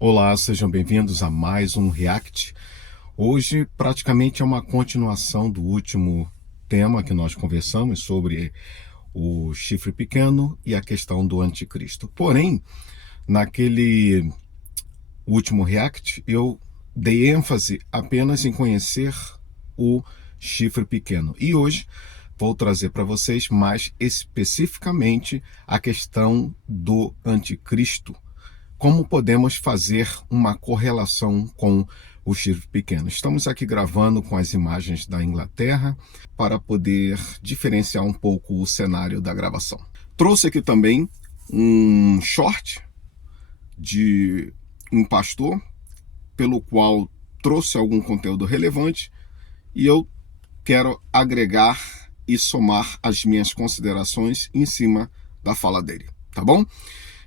Olá, sejam bem-vindos a mais um React. Hoje praticamente é uma continuação do último tema que nós conversamos sobre o chifre pequeno e a questão do anticristo. Porém, naquele último React, eu dei ênfase apenas em conhecer o chifre pequeno. E hoje vou trazer para vocês mais especificamente a questão do anticristo. Como podemos fazer uma correlação com o chifre pequeno? Estamos aqui gravando com as imagens da Inglaterra para poder diferenciar um pouco o cenário da gravação. Trouxe aqui também um short de um pastor, pelo qual trouxe algum conteúdo relevante e eu quero agregar e somar as minhas considerações em cima da fala dele, tá bom?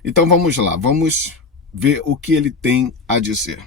Então vamos lá, vamos ver o que ele tem a dizer.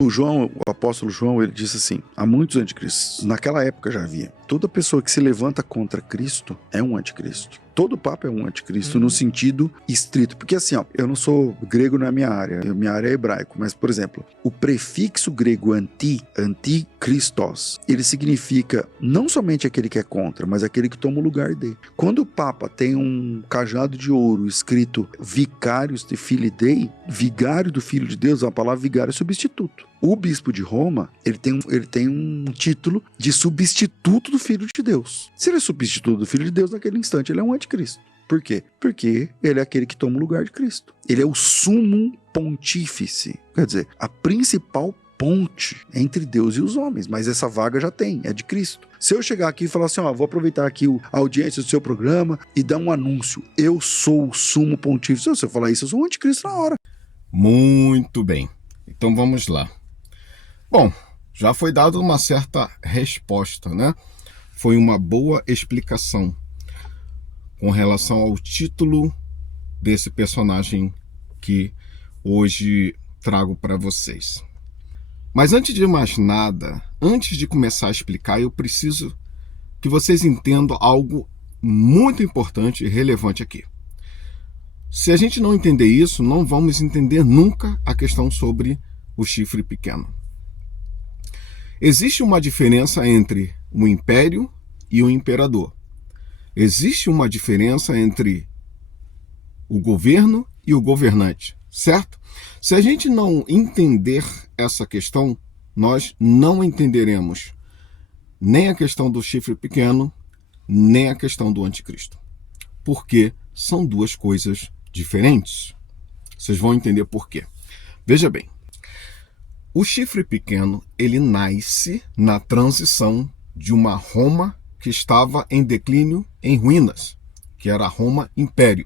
O apóstolo João, ele disse assim: há muitos anticristos. Naquela época já havia. Toda pessoa que se levanta contra Cristo é um anticristo. Todo papa é um anticristo no sentido estrito. Porque assim, ó, eu não sou grego na minha área é hebraico, mas, por exemplo, o prefixo grego anti-Christos, ele significa não somente aquele que é contra, mas aquele que toma o lugar dele. Quando o papa tem um cajado de ouro escrito Vicarius de Filii Dei, vigário do Filho de Deus, a palavra vigário é substituto. O bispo de Roma, ele tem um título de substituto do Filho de Deus. Se ele é substituto do Filho de Deus, naquele instante ele é um anticristo. Por quê? Porque ele é aquele que toma o lugar de Cristo. Ele é o sumum pontífice, quer dizer, a principal ponte entre Deus e os homens, mas essa vaga já tem, é de Cristo. Se eu chegar aqui e falar assim, ó, vou aproveitar aqui a audiência do seu programa e dar um anúncio, eu sou o sumo pontífice, se você falar isso, eu sou um anticristo na hora. Muito bem, então vamos lá. Bom, já foi dada uma certa resposta, né? Foi uma boa explicação com relação ao título desse personagem que hoje trago para vocês. Mas antes de mais nada, antes de começar a explicar, eu preciso que vocês entendam algo muito importante e relevante aqui. Se a gente não entender isso, não vamos entender nunca a questão sobre o chifre pequeno. Existe uma diferença entre o império e o imperador. Existe uma diferença entre o governo e o governante, certo? Se a gente não entender essa questão, nós não entenderemos nem a questão do chifre pequeno, nem a questão do anticristo. Porque são duas coisas diferentes. Vocês vão entender por quê. Veja bem. O chifre pequeno, ele nasce na transição de uma Roma que estava em declínio, em ruínas, que era a Roma Império,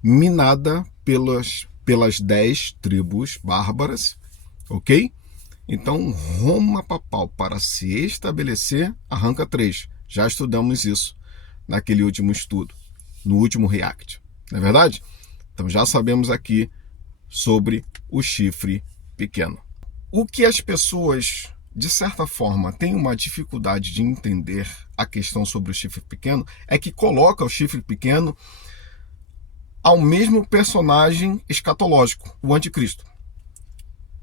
minada pelas 10 tribos bárbaras, ok? Então, Roma papal, para se estabelecer, arranca 3. Já estudamos isso naquele último estudo, no último React, não é verdade? Então, já sabemos aqui sobre o chifre pequeno. O que as pessoas, de certa forma, têm uma dificuldade de entender a questão sobre o chifre pequeno é que coloca o chifre pequeno ao mesmo personagem escatológico, o anticristo.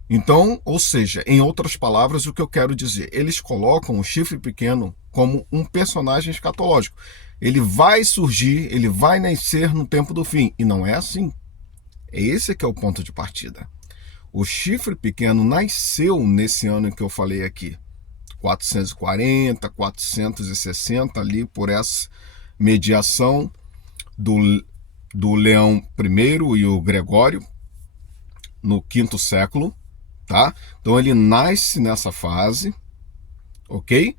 Então, ou seja, em outras palavras, o que eu quero dizer, eles colocam o chifre pequeno como um personagem escatológico. Ele vai surgir, ele vai nascer no tempo do fim. E não é assim. Esse que é o ponto de partida. O chifre pequeno nasceu nesse ano que eu falei aqui, 440, 460, ali por essa mediação do Leão I e o Gregório, no V século, tá? Então ele nasce nessa fase, ok?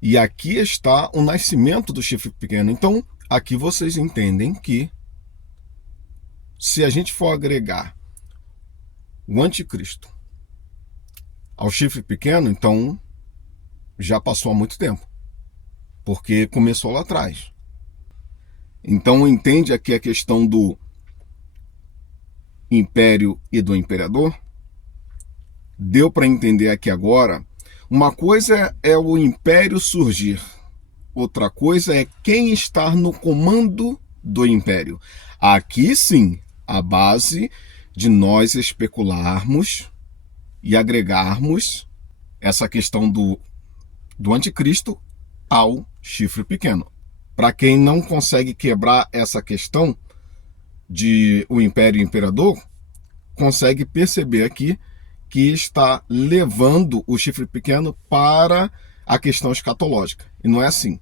E aqui está o nascimento do chifre pequeno. Então, aqui vocês entendem que se a gente for agregar o anticristo ao chifre pequeno, então já passou há muito tempo, porque começou lá atrás. Então entende aqui a questão do império e do imperador? Deu para entender aqui agora? Uma coisa é o império surgir, outra coisa é quem está no comando do império. Aqui sim, a base de nós especularmos e agregarmos essa questão do anticristo ao chifre pequeno. Para quem não consegue quebrar essa questão de o império e o imperador, consegue perceber aqui que está levando o chifre pequeno para a questão escatológica. E não é assim.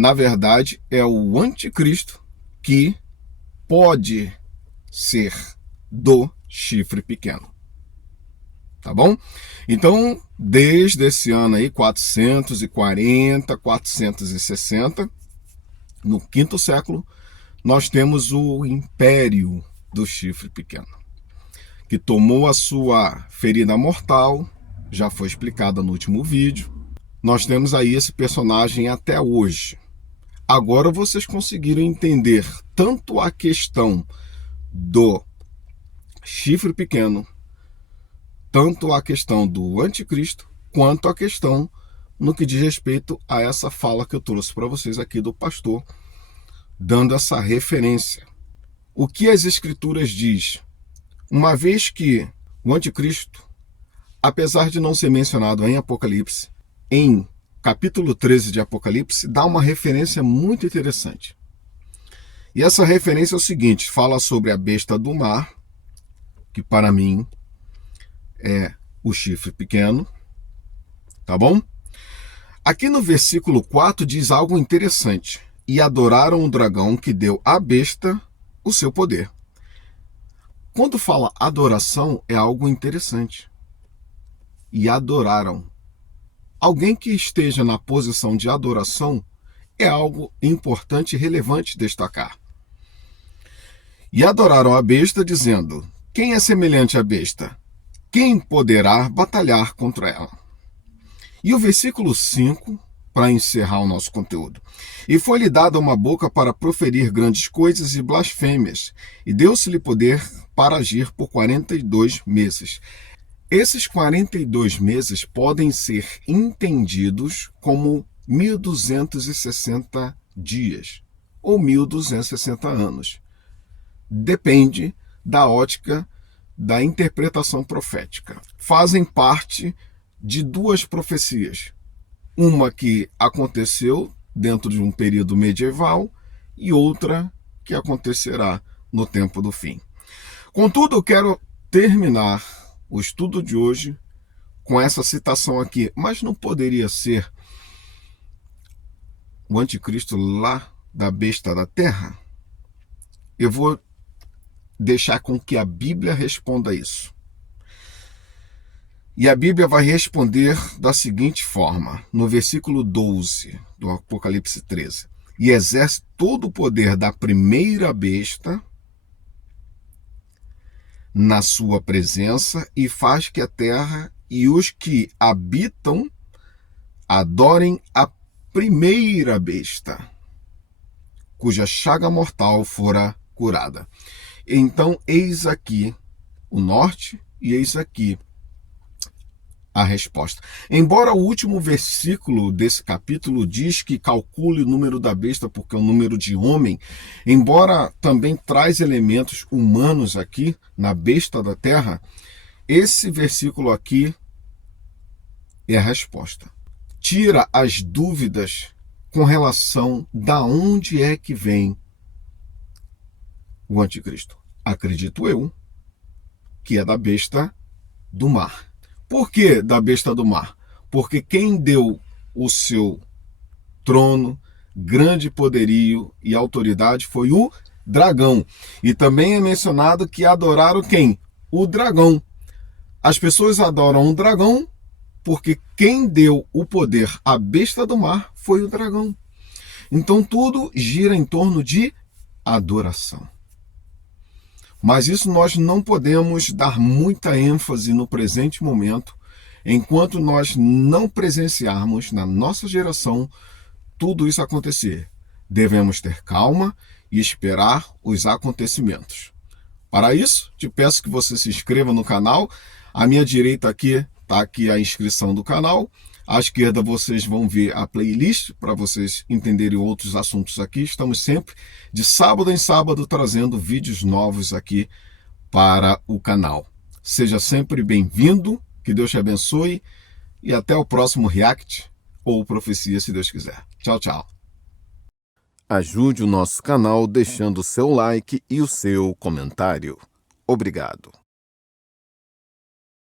Na verdade, é o anticristo que pode ser do chifre pequeno. Tá bom? Então, desde esse ano aí, 440, 460, no quinto século, nós temos o império do chifre pequeno, que tomou a sua ferida mortal, já foi explicada no último vídeo. Nós temos aí esse personagem até hoje. Agora vocês conseguiram entender tanto a questão do chifre pequeno, tanto a questão do anticristo, quanto a questão no que diz respeito a essa fala que eu trouxe para vocês aqui do pastor, dando essa referência. O que as escrituras diz? Uma vez que o anticristo, apesar de não ser mencionado em Apocalipse, em capítulo 13 de Apocalipse, dá uma referência muito interessante. E essa referência é o seguinte, fala sobre a besta do mar, que para mim é o chifre pequeno, tá bom? Aqui no versículo 4 diz algo interessante. E adoraram o dragão que deu à besta o seu poder. Quando fala adoração, é algo interessante. E adoraram. Alguém que esteja na posição de adoração é algo importante e relevante destacar. E adoraram a besta, dizendo: quem é semelhante à besta? Quem poderá batalhar contra ela? E o versículo 5, para encerrar o nosso conteúdo. E foi-lhe dada uma boca para proferir grandes coisas e blasfêmias, e deu-se-lhe poder para agir por 42 meses. Esses 42 meses podem ser entendidos como 1260 dias, ou 1260 anos. Depende da ótica da interpretação profética. Fazem parte de duas profecias. Uma que aconteceu dentro de um período medieval e outra que acontecerá no tempo do fim. Contudo, eu quero terminar o estudo de hoje com essa citação aqui. Mas não poderia ser o anticristo lá da besta da terra? Eu vou deixar com que a Bíblia responda isso. E a Bíblia vai responder da seguinte forma, no versículo 12 do Apocalipse 13. E exerce todo o poder da primeira besta na sua presença e faz que a terra e os que habitam adorem a primeira besta, cuja chaga mortal fora curada. Então, eis aqui o norte e eis aqui a resposta. Embora o último versículo desse capítulo diz que calcule o número da besta porque é o número de homem, embora também traz elementos humanos aqui na besta da terra, esse versículo aqui é a resposta. Tira as dúvidas com relação da onde é que vem o anticristo. Acredito eu que é da besta do mar. Por que da besta do mar? Porque quem deu o seu trono, grande poderio e autoridade foi o dragão. E também é mencionado que adoraram quem? O dragão. As pessoas adoram o dragão porque quem deu o poder à besta do mar foi o dragão. Então tudo gira em torno de adoração. Mas isso nós não podemos dar muita ênfase no presente momento, enquanto nós não presenciarmos na nossa geração tudo isso acontecer. Devemos ter calma e esperar os acontecimentos. Para isso, te peço que você se inscreva no canal. À minha direita aqui está aqui a inscrição do canal. À esquerda vocês vão ver a playlist para vocês entenderem outros assuntos aqui. Estamos sempre de sábado em sábado trazendo vídeos novos aqui para o canal. Seja sempre bem-vindo, que Deus te abençoe e até o próximo React ou Profecia, se Deus quiser. Tchau, tchau. Ajude o nosso canal deixando o seu like e o seu comentário. Obrigado.